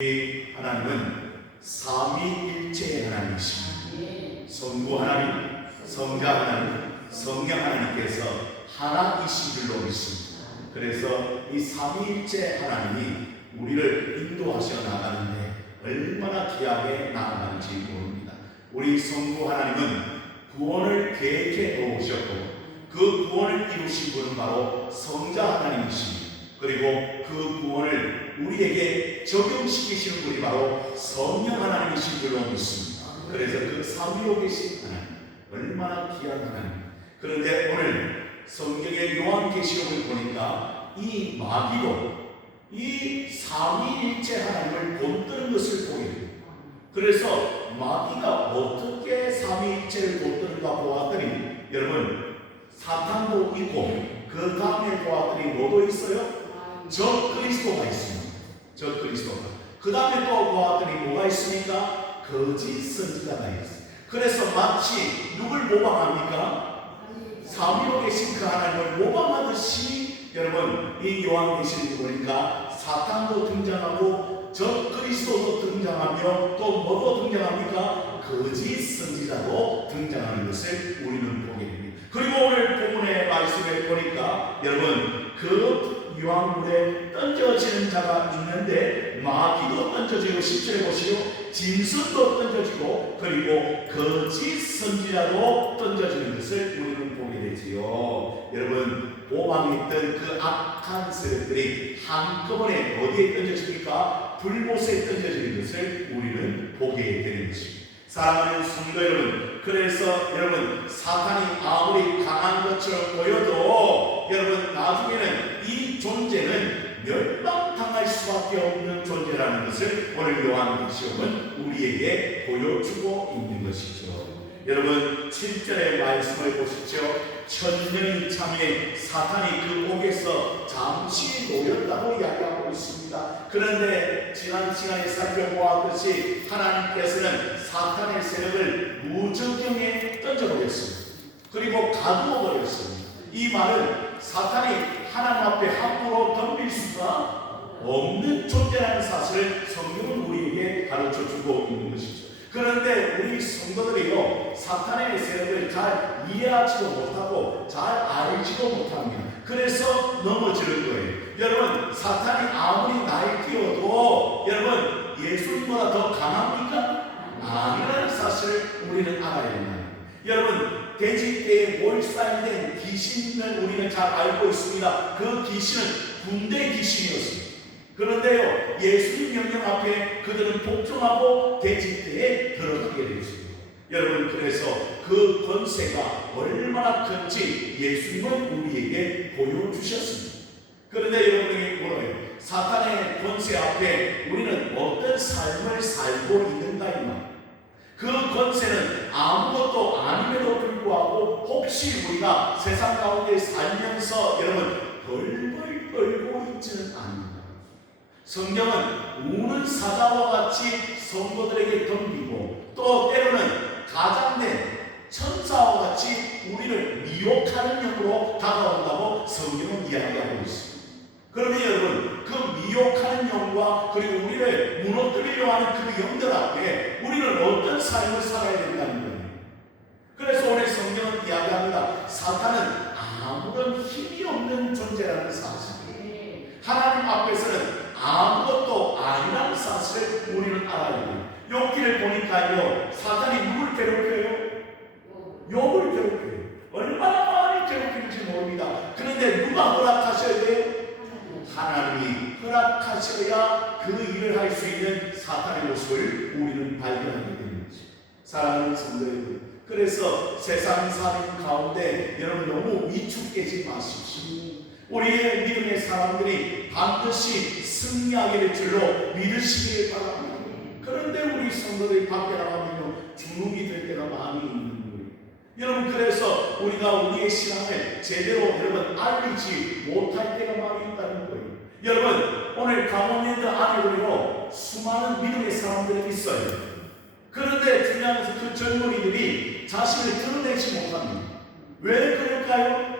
우리 하나님은 삼위일체의 하나님이십니다. 성부 하나님, 성자 하나님, 성령 하나님께서 하나이신 줄로 믿습니다. 그래서 이 삼위일체 하나님이 우리를 인도하셔 나가는데 얼마나 귀하게 나아가는지 모릅니다. 우리 성부 하나님은 구원을 계획해 놓으셨고 그 구원을 이루신 분은 바로 성자 하나님이십니다. 그리고 그 구원을 우리에게 적용시키시는 분이 바로 성령 하나님이신 줄로 믿습니다. 그래서 그 삼위로 계신 하나님, 얼마나 귀한 하나님. 그런데 오늘 성경의 요한계시록을 보니까 이 마귀로 이 삼위일체 하나님을 본뜨는 것을 보게 됩니다. 그래서 마귀가 어떻게 삼위일체를 본뜨는가 보았더니, 여러분 사탄도 있고 그 다음에 보았더니 뭐도 있어요? 적 그리스도가 있습니다. 적 그리스도가. 그 다음에 또 보았더니 뭐가 있습니까? 거짓 선지자가 있어요. 그래서 마치 누굴 모방합니까? 삼위로 계신 그 하나님을 모방하듯이 여러분 이 요한계시록을 보니까 사탄도 등장하고 적 그리스도도 등장하며 또 뭐도 등장합니까? 거짓 선지자도 등장하는 것을 우리는 보게 됩니다. 그리고 오늘 본문의 말씀을 보니까 여러분 그 유황물에 던져지는 자가 있는데 마귀도 던져지고 10절에 보시오 짐승도 던져지고 그리고 거짓 선지자도 던져지는 것을 우리는 보게 되지요. 여러분 모방했던 그 악한 세력들이 한꺼번에 어디에 던져집니까? 불못에 던져지는 것을 우리는 보게 되는 것입니다. 사랑하는 성도 여러분, 그래서 여러분 사탄이 아무리 강한 것처럼 보여도 여러분 나중에는 이 존재는 멸망당할 수밖에 없는 존재라는 것을 오늘 요한계시록은 우리에게 보여주고 있는 것이죠. 여러분 7절의 말씀을 보십시오. 천년이 참에 사탄이 그 옥에서 잠시 놓였다고 이야기하고 있습니다. 그런데 지난 시간에 살펴보았듯이 하나님께서는 사탄의 세력을 무저경에 던져버렸습니다. 그리고 가두어 버렸습니다. 이 말은 사탄이 하나님 앞에 함부로 덤빌 수가 없는 존재라는 사실을 성경은 우리에게 가르쳐주고 있는 것이죠. 그런데 우리 성도들이요 사탄의 세력을 잘 이해하지도 못하고 잘 알지도 못합니다. 그래서 넘어지는 거예요. 여러분 사탄이 아무리 날뛰어도 여러분 예수님보다 더 강합니까? 아니라는 사실을 우리는 알아야 합니다. 여러분 돼지떼에 몰살된 귀신을 우리는 잘 알고 있습니다. 그 귀신은 군대 귀신이었습니다. 그런데요 예수님 명령 앞에 그들은 복종하고 돼지떼에 들어가게 되었습니다. 여러분 그래서 그 권세가 얼마나 큰지 예수님은 우리에게 보여주셨습니다. 그런데 여러분이 뭐예요? 사탄의 권세 앞에 우리는 어떤 삶을 살고 있는가 이 말이에요. 그 권세는 아무것도 아님에도 불구하고 혹시 우리가 세상 가운데 살면서 여러분 벌벌 떨고 있지는 않습니다. 성경은 우는 사자와 같이 성도들에게 덤비고 또 때로는 가장된 천사와 같이 우리를 미혹하는 영으로 다가온다고 성경은 이야기하고 있습니다. 그러면 여러분 그 미혹하는 영과 그리고 우리를 무너뜨리려 하는 그 영들 앞에 우리는 어떤 삶을 살아야 된다는 거예요. 그래서 오늘 성경은 이야기합니다. 사탄은 아무런 힘이 없는 존재라는 사실. 하나님 앞에서는 아무것도 아니라는 사실을 우리는 알아야 돼요. 욥기를 보니까요 사탄이 누굴 괴롭혀요? 욥을 괴롭혀요. 얼마나 많이 괴롭히는지 모릅니다. 그런데 누가 허락하셔야 돼요? 하나님이 허락하셔야 그 일을 할 수 있는 사탄의 모습을 우리는 발견하게 되는 거죠. 사랑하는 성도 여러분, 그래서 세상 삶 가운데 여러분 너무 위축되지 마십시오. 우리의 믿음의 사람들이 반드시 승리하게 될 줄로 믿으시길 바랍니다. 그런데 우리 성도들이 밖에 나가면요 주눅이 될 때가 많이 있는 거예요. 여러분 그래서 우리가 우리의 신앙을 제대로 여러분 알리지 못할 때가 많이 있다는 거예요. 여러분 오늘 강원랜드 안에도요 수많은 믿음의 사람들이 있어요. 그런데 중요한 것은 그 젊은이들이 자신을 드러내지 못합니다. 왜 그럴까요?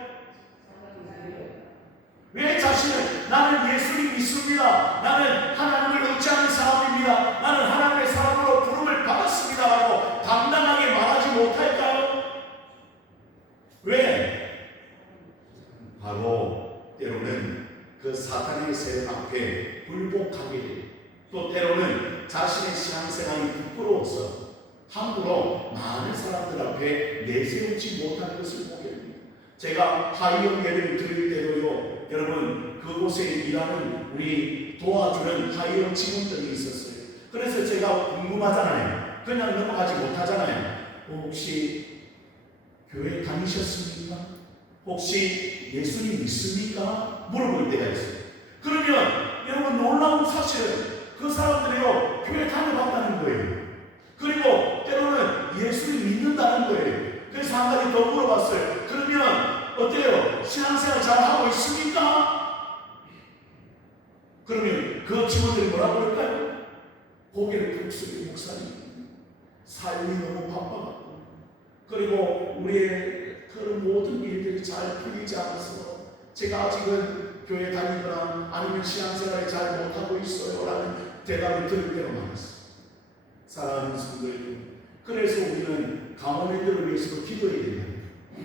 왜 자신을 나는 예수님 믿습니다. 나는 하나님을 의지하는 사람입니다. 또 때로는 자신의 신앙생활이 부끄러워서 함부로 많은 사람들 앞에 내세우지 못하는 것을 보게 됩니다. 제가 하이원 예배를 드릴 때도요, 여러분 그곳에 일하는 우리 도와주는 하이원 직원들이 있었어요. 그래서 제가 궁금하잖아요. 그냥 넘어가지 못하잖아요. 혹시 교회 다니셨습니까? 혹시 예수님 믿습니까? 물어볼 때가 있어요. 그러면 여러분 놀라운 사실은 그 사람들이요 교회 다녀봤다는 거예요. 그리고 때로는 예수를 믿는다는 거예요. 그래서 한 가지 더 물어봤어요. 그러면 어때요? 신앙생활 잘하고 있습니까? 그러면 그 직원들이 뭐라고 그럴까요? 고개를 푹 숙여 목사님 삶이 너무 바빠갖고 그리고 우리의 그런 모든 일들이 잘 풀리지 않아서 제가 아직은 교회 다니거나 아니면 신앙생활을 잘 못하고 있어요 라는 대답을 들을 때가 많았어요. 사랑하는 성도들, 그래서 우리는 강원인들을 위해서도 기도해야 됩니다.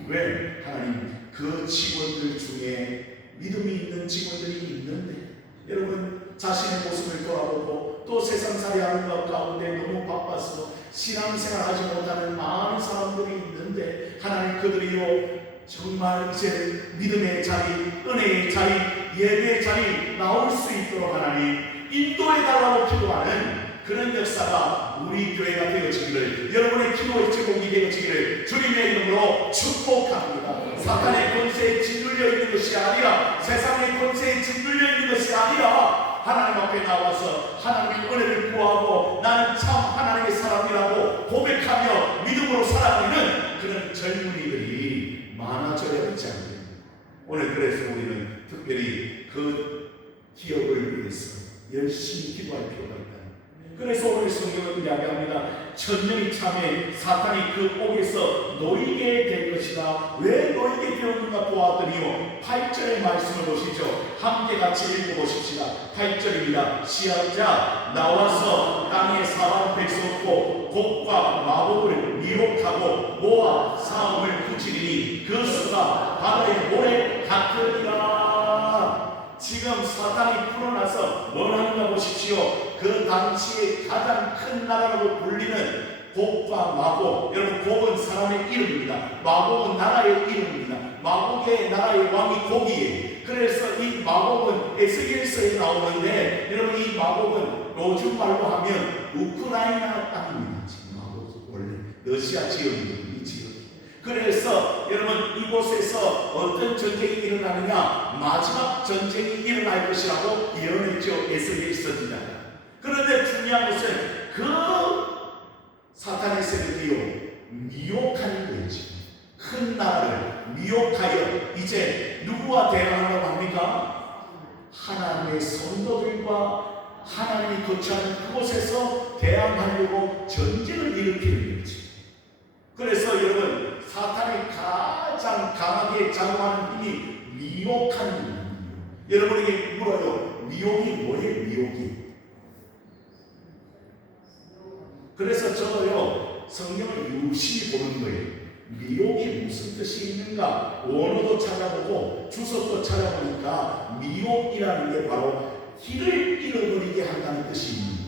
왜? 하나님 그 직원들 중에 믿음이 있는 직원들이 있는데 여러분 자신의 모습을 돌아보고 또 세상살이 하는 것 가운데 너무 바빠서 신앙생활 하지 못하는 많은 사람들이 있는데 하나님 그들이요 정말 이제 믿음의 자리, 은혜의 자리, 예배의 자리 나올 수 있도록 하나님 인도해달라고 기도하는 그런 역사가 우리 교회가 되어지기를, 여러분의 기도의 제목이 되어지기를 주님의 이름으로 축복합니다. 사탄의 권세에 짓눌려 있는 것이 아니라, 세상의 권세에 짓눌려 있는 것이 아니라 하나님 앞에 나와서 하나님의 은혜를 구하고 나는 참 하나님의 사람이라고 고백하며 믿음으로 살아가는 그런 젊은이들이 많아져야 되지 않습니까? 오늘 그래서 우리는 특별히 그 기업을 위해서 열심히 기도할 필요가 있다. 그래서 오늘 성경은 이야기합니다. 천년이 참에 사탄이 그 옥에서 놓이게 될 것이다. 왜 놓이게 되었는가 보았더니요 8절의 말씀을 보시죠. 함께 같이 읽어보십시다. 8절입니다. 시작. 나와서 땅에 사람 백성고 곡과 마법을 미혹하고 모아 싸움을 붙이리니 그 수가 바다의 모래 같으리라. 지금 사탄이 풀어나서 원하는가 보십시오. 그 당시에 가장 큰 나라라고 불리는 곡과 마곡, 여러분 곡은 사람의 이름입니다. 마곡은 나라의 이름입니다. 마곡의 나라의 왕이 곡이에요. 그래서 이 마곡은 에스겔서에 나오는데 여러분 이 마곡은 요즘 말로 하면 우크라이나 땅입니다. 지금 마곡 원래 러시아 지역입니다. 이 지역. 그래서 여러분 이곳에서 어떤 전쟁이 일어나느냐, 마지막 전쟁이 일어날 것이라고 예언했죠. 에스겔서 기자. 그런데 중요한 것은 그 사탄의 세력이요 미혹하는 거예요. 큰 나라를 미혹하여 이제 누구와 대항하려고 합니까? 하나님의 성도들과 하나님이 거처하는 그곳에서 대항하려고 전쟁을 일으키는 거지. 그래서 여러분 사탄이 가장 강하게 작용하는 힘이 미혹하는 힘이에요. 여러분에게 물어요. 미혹이 뭐예요? 미혹이. 그래서 저도요 성경을 유심히 보는 거예요. 미혹이 무슨 뜻이 있는가 원어도 찾아보고 주석도 찾아보니까 미혹이라는 게 바로 길을 잃어버리게 한다는 뜻이 있는 거예요.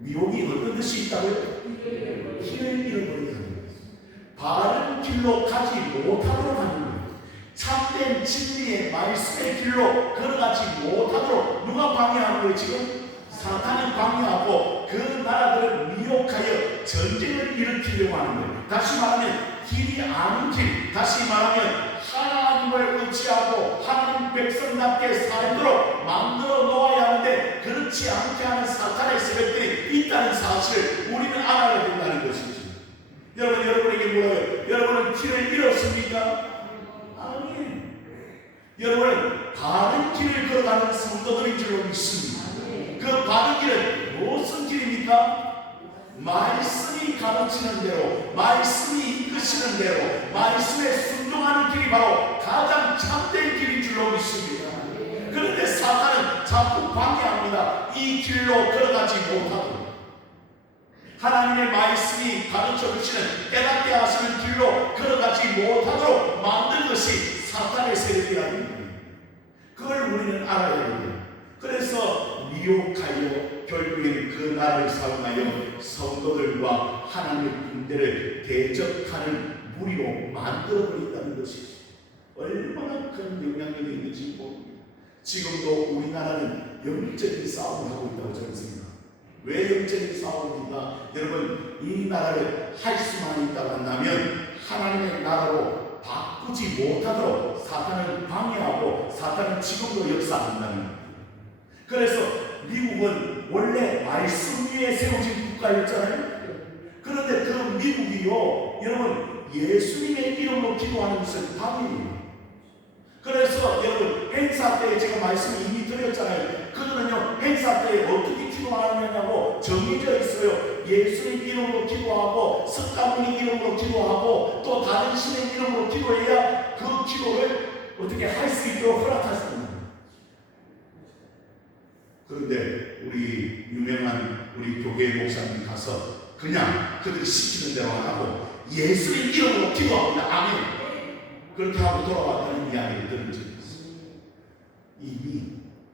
미혹이 어떤 뜻이 있다고요? 길을 잃어버리게 하는 거예요. 바른 길로 가지 못하도록 하는 거예요. 참된 진리의 말씀의 길로 걸어가지 못하도록 누가 방해하는 거예요? 지금 사탄이 방해하고 그 나라들을 미혹하여 전쟁을 일으키려고 하는 거예요. 다시 말하면 길이 아닌 길, 다시 말하면 하나님을 의지하고 하나님 백성답게 살도록 만들어 놓아야 하는데 그렇지 않게 하는 사탄의 세력들이 있다는 사실을 우리는 알아야 된다는 것이죠. 여러분에게 물어요. 여러분은 길을 잃었습니까? 아니에요. 여러분은 바른 길을 걸어가는 성도들인 줄로 믿습니다. 그 바른 길은 무슨 길입니까? 말씀이 가르치는 대로, 말씀이 이끄시는 대로, 말씀에 순종하는 길이 바로 가장 참된 길인 줄로 믿습니다. 그런데 사탄은 자꾸 방해합니다. 이 길로 걸어가지 못하도록. 하나님의 말씀이 가르쳐 주시는 깨닫게 하시는 길로 걸어가지 못하도록 만든 것이 사탄의 세력이라는 거예요. 그걸 우리는 알아야 해요. 그래서 미혹하여 결국에는 그 나라를 사용하여 성도들과 하나님의 군대를 대적하는 무리로 만들어버린다는 것이죠. 얼마나 큰 영향력이 있는지 모릅니다. 지금도 우리나라는 영적인 싸움을 하고 있다고 저는 생각합니다. 왜 영적인 싸움입니까? 여러분, 이 나라를 할 수만 있다고 한다면 하나님의 나라로 바꾸지 못하도록 사탄을 방해하고 사탄은 지금도 역사한다는 겁니다. 그래서 미국은 원래 말씀 위에 세워진 국가였잖아요. 그런데 그 미국이요, 여러분, 예수님의 이름으로 기도하는 것은 답이에요. 그래서 여러분, 행사 때 제가 말씀을 이미 드렸잖아요. 그들은요, 행사 때 어떻게 기도하느냐고 정해져 있어요. 예수님 이름으로 기도하고 석가모니 이름으로 기도하고 또 다른 신의 이름으로 기도해야 그 기도를 어떻게 할 수 있도록 허락하십니다. 그런데 우리 유명한 우리 교회 목사님이 가서 그냥 그들이 시키는 대로 하고 예수님 이름으로 기도합니다. 아멘. 그렇게 하고 돌아왔다는 이야기를 들은 적이 있어요. 이미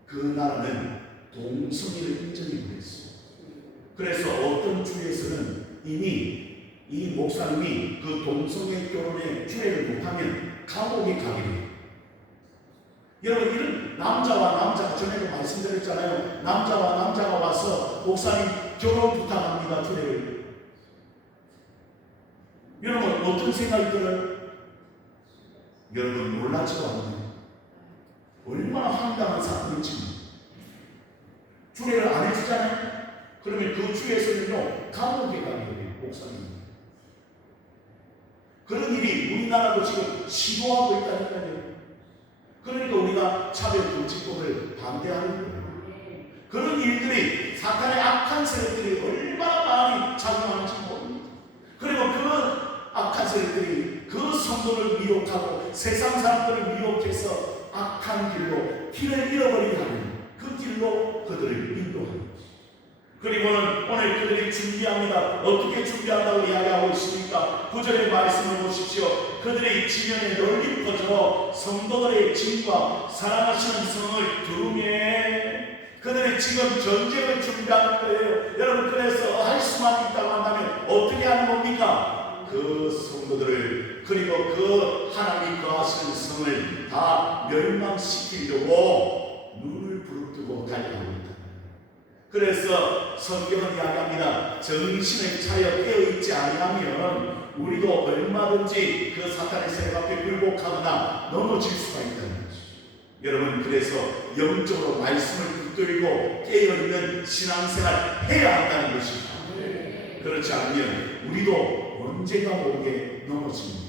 그 나라는 동성애를 인정해 버렸어요. 그래서 어떤 주에서는 이미 이 목사님이 그 동성애 결혼에 주례를 못하면 감옥에 가게 돼요. 여러분, 이런 남자와 남자가, 전에도 말씀드렸잖아요. 남자와 남자가 와서 목사님 결혼 부탁합니다. 주례를. 여러분, 어떤 생각이 들어요? 여러분, 놀라지도 않나요? 얼마나 황당한 사건인지. 주례를 안 해주잖아요. 그러면 그 주에서는요, 감옥에 가게 돼요. 목사님. 그런 일이 우리나라도 지금 시도하고 있다니까요. 그러니까 우리가 차별금지법을 반대하는 거예요. 그런 일들이, 사탄의 악한 세력들이 얼마나 많이 작용하는지 모릅니다. 그리고 그런 악한 세력들이 그 성도를 미혹하고 세상 사람들을 미혹해서 악한 길로 길을 잃어버리게 하는 그 길로 그들을 인도하는 것입니다. 그리고는 오늘 그들이 준비합니다. 어떻게 준비한다고 이야기하고 있습니까? 9절의 말씀을 보십시오. 그들의 지면에 널리 퍼져 성도들의 짐과 사랑하시는 성을 두루매. 그들이 지금 전쟁을 준비하는 거예요. 여러분, 그래서 할 수만 있다고 한다면 어떻게 하는 겁니까? 그 성도들을, 그리고 그 하나님이 거하시는 성을 다 멸망시키려고 눈을 부릅뜨고 달려가고 있다. 그래서 성경은 이야기합니다. 정신을 차려 깨어있지 아니하면 우리도 얼마든지 그 사탄의 세력 앞에 굴복하거나 넘어질 수가 있다는 것이죠. 여러분, 그래서 영적으로 말씀을 붙들고 깨어있는 신앙생활을 해야 한다는 것입니다. 그렇지 않으면 우리도 언젠가 모르게 넘어집니다.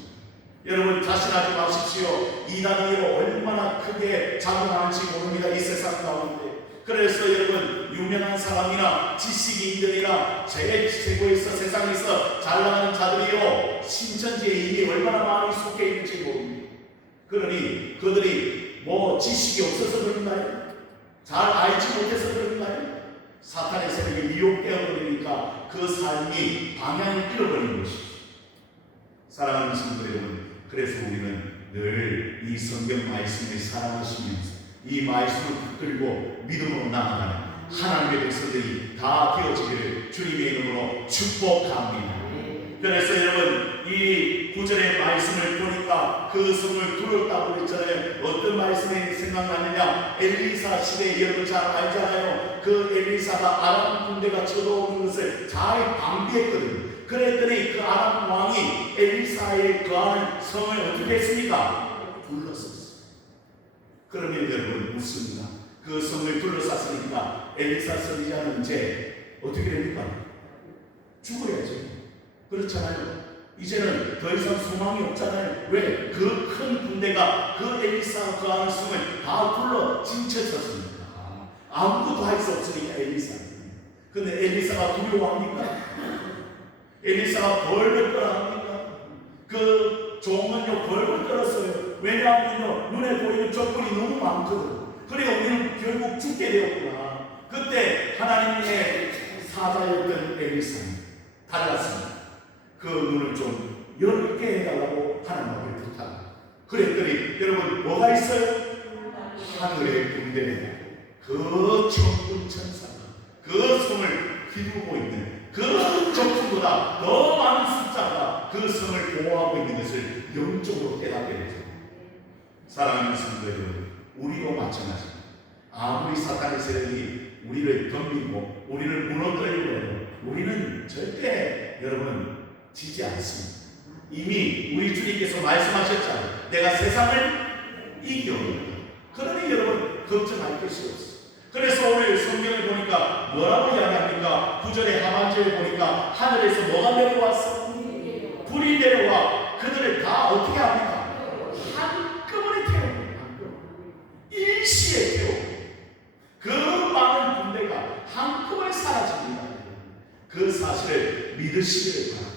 여러분, 자신하지 마십시오. 이단이 얼마나 크게 작용하는지 모릅니다. 이 세상 가운데. 그래서 여러분, 유명한 사람이나 지식인들이나 최고에서 세상에서 잘 나가는 자들이요, 신천지에 이미 얼마나 많이 속해 있는지 모릅니다. 그러니 그들이 뭐 지식이 없어서 그런가요? 잘 알지 못해서 그런가요? 사탄의 세력이 미혹되어 버리니까 그 삶이 방향을 잃어버린 것이죠. 사랑하는 친구들 여러분, 그래서 우리는 늘 이 성경 말씀을 사랑하시면서 이 말씀을 붙들고 믿음으로 나아가는 하나님의 백성들이 다 되어지기를 주님의 이름으로 축복합니다. 그래서 여러분, 이 9절의 말씀을 보니까 그 성을 둘렀다고 했잖아요. 어떤 말씀이 생각나느냐? 엘리사 시대, 여러분 잘 알잖아요. 그 엘리사가 아람 군대가 쳐들어오는 것을 잘 방비했거든요. 그랬더니 그 아람 왕이 엘리사에 거하는 성을 어떻게 했습니까? 둘렀었어요. 그러면 여러분 묻습니다. 그 성을 둘러쌌으니까 엘리사 선지자는 이제 어떻게 됩니까? 죽어야죠. 그렇잖아요. 이제는 더 이상 소망이 없잖아요. 왜? 그 큰 군대가 그 엘리사가 거하는 성을 다 둘러 진쳤었습니다. 아무것도 할 수 없으니까 엘리사는. 근데 엘리사가 두려워합니까? 엘리사가 벌벌 떨어합니까? 그 종은요 벌벌 떨었어요. 왜냐하면요 눈에 보이는 적군이 너무 많거든. 그리고 우리는 결국 죽게 되었구나. 그때 하나님의 사자였던 엘리사는 달랐습니다. 그 눈을 좀 열게 해달라고 하나님 앞에 부탁. 그랬더니 여러분 뭐가 있어요? 하늘의 군대는 그 천군 천사가 그 성을 기르고 있는 그 적군보다 더 많은 숫자가 그 성을 보호하고 있는 것을 영적으로 깨닫게 되죠. 사랑하는 성도 여러분, 우리도 마찬가지입니다. 아무리 사탄의 세력이 우리를 덤비고 우리를 무너뜨리려고 해도 우리는 절대 여러분 지지 않습니다. 이미 우리 주님께서 말씀하셨잖아요. 내가 세상을 이기옵니다. 그러니 여러분 걱정할 것이 없어요. 그래서 오늘 성경을 보니까 뭐라고 이야기합니까? 9절에 하반절에 보니까 하늘에서 뭐가 내려왔어? 불이 내려와 그들을 다 어떻게 합니까? 한꺼번에 태웁니다. 일시에 태웁니다. 그 많은 군대가 한꺼번에 사라집니다. 그 사실을 믿으시기를 바랍니다.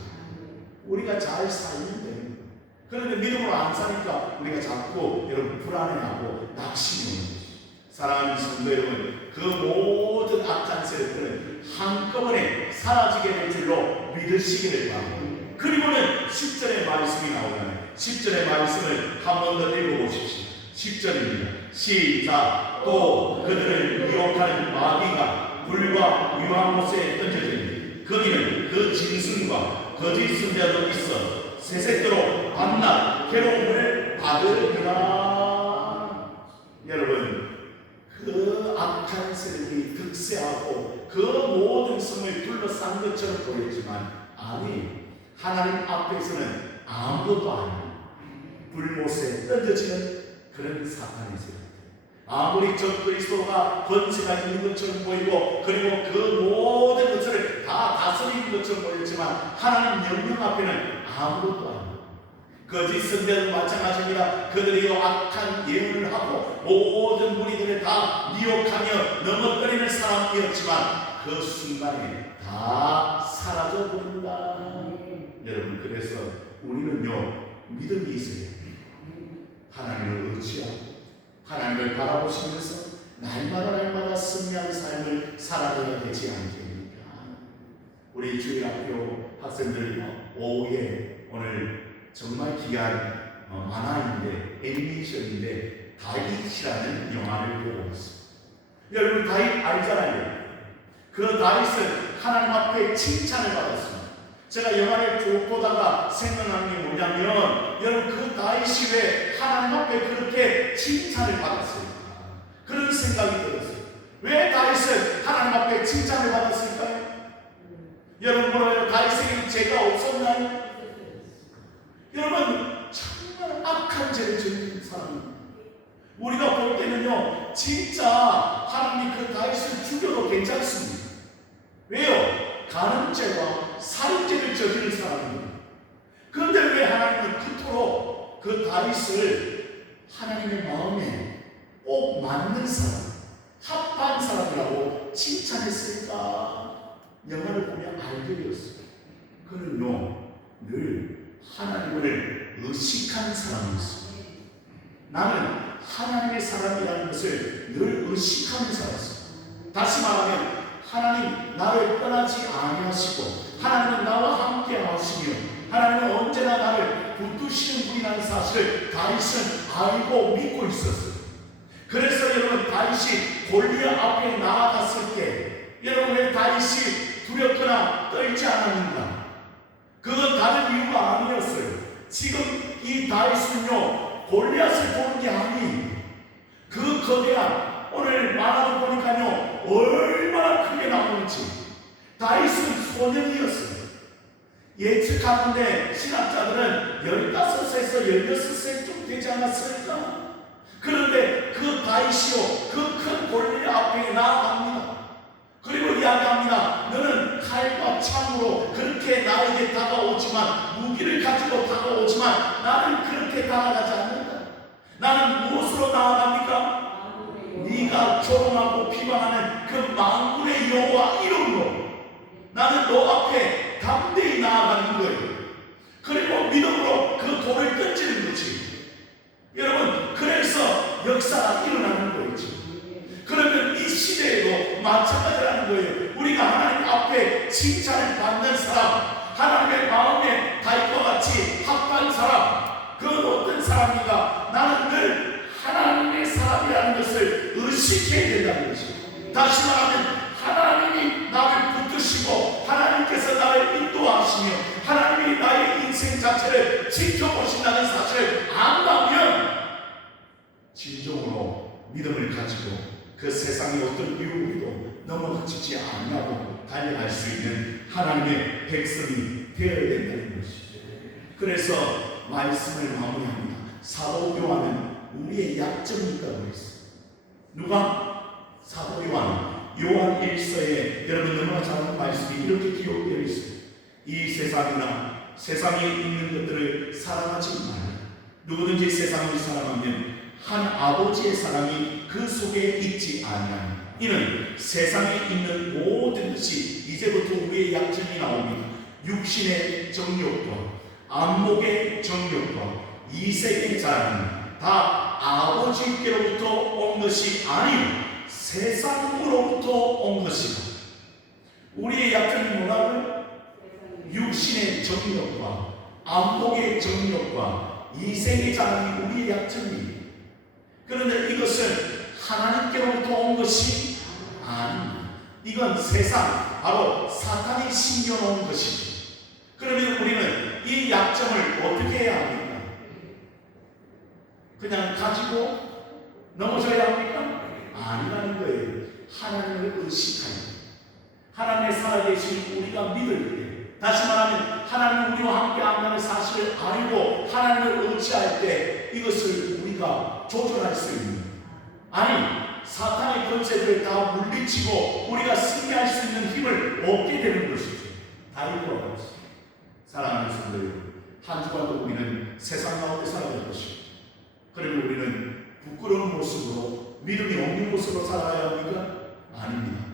우리가 잘 살면 됩니다. 그런데 믿음으로 안 사니까 우리가 자꾸 여러분 불안해하고 낙심이 오는 것입니다. 사랑하는 성도 여러분, 그 모든 악한 세력들은 한꺼번에 사라지게 될 줄로 믿으시기를 바랍니다. 그리고는 10절의 말씀이 나오잖아요. 10절의 말씀을 한 번 더 읽어보십시오. 10절입니다. 시작. 또 그들을 유혹하는 마귀가 불과 유황못에 던져지니 거기는 그 짐승과 거짓 선자도 있어 새색도록 밤낮 괴로움을 받으리라. 여러분, 그 악한 세력이 득세하고 그 모든 성을 둘러싼 것처럼 보였지만 아니, 하나님 앞에서는 아무것도 아니에요. 불못에 던져지는 그런 사탄의 세력. 아무리 저 그리스도가 권세가 있는 것처럼 보이고 그리고 그 모든 것을 다 다스리는 것처럼 보였지만 하나님 영영 앞에는 아무것도 아니에요. 거짓 선자도 마찬가지입니다. 그들이 악한 예언을 하고 모든 무리들을 다 미혹하며 넘어뜨리는 사람이었지만 그 순간에 다 사라져 버린다. 여러분, 그래서 우리는요 믿음이 있어요. 하나님을 의지하고 하나님을 바라보시면서 날마다 승리하는 삶을 살아가야 되지 않겠습니까? 우리 주일학교 학생들이 오후에 오늘 정말 귀한 만화인데 애니메이션인데 다윗이라는 영화를 보고 있습니다. 여러분, 다윗 알잖아요. 그 다윗은 하나님 앞에 칭찬을 받았습니다. 제가 영화를 쭉 보다가 생각난 게 뭐냐면 여러분, 그 다윗이 왜 하나님 앞에 그렇게 칭찬을 받았을까? 그런 생각이 들었어요. 왜 다윗은 하나님 앞에 칭찬을 받았을까요? 여러분, 뭐예요? 다윗에게 죄가 없었나요? 여러분, 정말 악한 죄를 지은 사람입니다. 우리가 볼 때는요 진짜 하나님 그 다윗을 죽여도 괜찮습니다. 왜요? 간음죄와 살인죄를 저지른 사람입니다. 그런데 왜 하나님은 그토록 그 다윗을 하나님의 마음에 꼭 맞는 사람, 합한 사람이라고 칭찬했을까? 영화를 보면 알게 되었어요. 그는요 늘 하나님을 의식하는 사람이었어요. 나는 하나님의 사람이라는 것을 늘 의식하며 살았어요. 다시 말하면 하나님 나를 떠나지 아니하시고 하나님은 나와 함께 하시며 하나님은 언제나 나를 붙드시는 분이라는 사실을 다윗은 알고 믿고 있었어요. 그래서 여러분, 다윗이 골리앗 앞에 나아갔을 때 여러분, 왜 다윗이 두렵거나 떨지 않았는가? 그건 다른 이유가 아니었어요. 지금 이 다윗은요 골리앗을 보는 게 아니에요. 그 거대한, 오늘 만화를 보니까요 얼마나 크게 나오는지. 다윗은 소년이었어요. 예측하는데 신학자들은 15세에서 16세쯤 되지 않았을까? 그런데 그 다윗이요 그 큰 골리앗 앞에 나아갑니다. 그리고 이야기합니다. 너는 칼과 창으로 그렇게 나에게 다가오지만, 무기를 가지고 다가오지만 나는 그렇게 다가가지 않는다. 나는 무엇으로 나아갑니까? 네가 조롱하고 비방하는 그 만군의 여호와 이름으로 나는 너 앞에 담대히 나아가는 거예요. 그리고 믿음으로 그 돌을 던지는 거지. 여러분, 그래서 역사가 일어나는 거였죠. 그러면 이 시대에도 마찬가지라는 거예요. 우리가 하나님 앞에 칭찬을 받는 사람, 하나님의 마음에 다윗과 같이 합한 사람, 그건 어떤 사람인가? 나는 늘 하나님의 사람 사람이라는 것을 의식해야 된다는 것이죠. 다시 말하면 하나님이 나를 붙드시고 하나님께서 나를 인도하시며 하나님이 나의 인생 자체를 지켜보신다는 사실을 안다면 진정으로 믿음을 가지고 그 세상의 어떤 유혹에도 넘어지지 않냐고 달려갈 수 있는 하나님의 백성이 되어야 된다는 것이죠. 그래서 말씀을 마무리합니다. 사도 요한은 우리의 약점이 있다고 했어요. 누가? 사도 요한. 요한 1서에 여러분 너무나 잘 아는 말씀이 이렇게 기록되어 있어요. 이 세상이나 세상에 있는 것들을 사랑하지 말라. 누구든지 세상을 사랑하면 한 아버지의 사랑이 그 속에 있지 않냐. 이는 세상에 있는 모든 것이 이제부터 우리의 약점이 나옵니다. 육신의 정욕과 안목의 정욕과 이색의 자랑 다 아버지께로부터 온 것이 아니요 세상으로부터 온 것이다. 우리의 약점이 뭐라고요? 육신의 정욕과 안목의 정욕과 이색의 자랑이 우리의 약점이에요. 그런데 이것은 하나님께로부터 온 것이 아닙니다. 이건 세상, 바로 사탄이 심겨놓은 것이죠. 그러면 우리는 이 약점을 어떻게 해야 합니까? 그냥 가지고 넘어져야 합니까? 아니라는 거예요. 하나님을 의식하여 하나님의 살아계신 우리가 믿을 때, 다시 말하면 하나님은 우리와 함께 한다는 사실을 알고 하나님을 의지할 때 이것을 우리가 조절할 수 있는, 아니 사탄의 권세들을 다 물리치고 우리가 승리할 수 있는 힘을 얻게 되는 것이죠. 다윗과 같이. 사랑하는 성도들, 한 주간도 우리는 세상 가운데 살아갈 것이고, 그러면 우리는 부끄러운 모습으로 믿음이 없는 모습으로 살아야 합니까? 아닙니다.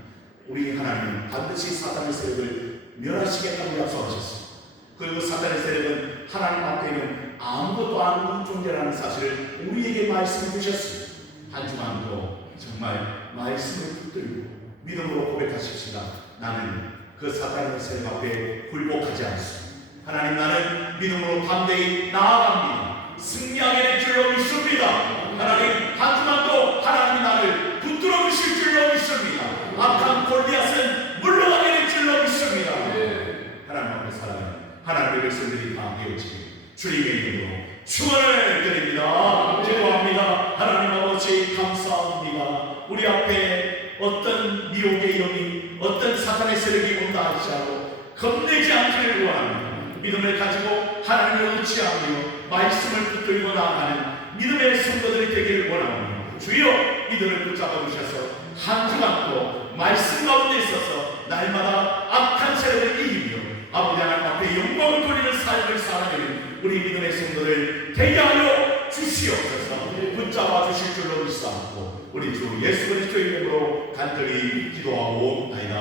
우리 하나님은 반드시 사탄의 세력을 멸하시겠다고 약속하셨습니다. 그리고 사탄의 세력은 하나님 앞에는 아무것도 아닌 존재라는 사실을 우리에게 말씀해 주셨습니다. 한 주간도 정말 말씀을 붙들고 믿음으로 고백하십시다. 나는 그 사탄의 세력 앞에 굴복하지 않습니다. 하나님, 나는 믿음으로 담대히 나아갑니다. 승리하게 될 줄로 믿습니다. 하나님, 한 주간도 하나님이 나를 붙들어 주실 줄로 믿습니다. 악한 골리앗은 물러가게 될 줄로 믿습니다. 하나님 앞에 살아가는 하나님의 백성들이 다 되어지게 주님의 이름으로 축원을 드립니다. 기도합니다. 하나님 아버지 감사합니다. 우리 앞에 어떤 미혹의 영이, 어떤 사탄의 세력이 온다 할지라도 겁내지 않기를 원합니다. 믿음을 가지고 하나님을 의지하며 말씀을 붙들고 나아가는 믿음의 성도들이 되기를 원합니다. 주여, 이들을 붙잡아 주셔서 한 주간도 말씀 가운데 있어서 날마다 악한 세력을 이기며 아버지 하나님 앞에 영광을 돌리는 삶을 살아내는 우리 믿음의 성도들 되게 하여 주시옵소서. 붙잡아 주실 줄로 믿사옵고 우리 주 예수 그리스도의 이름으로 간절히 기도하옵나이다.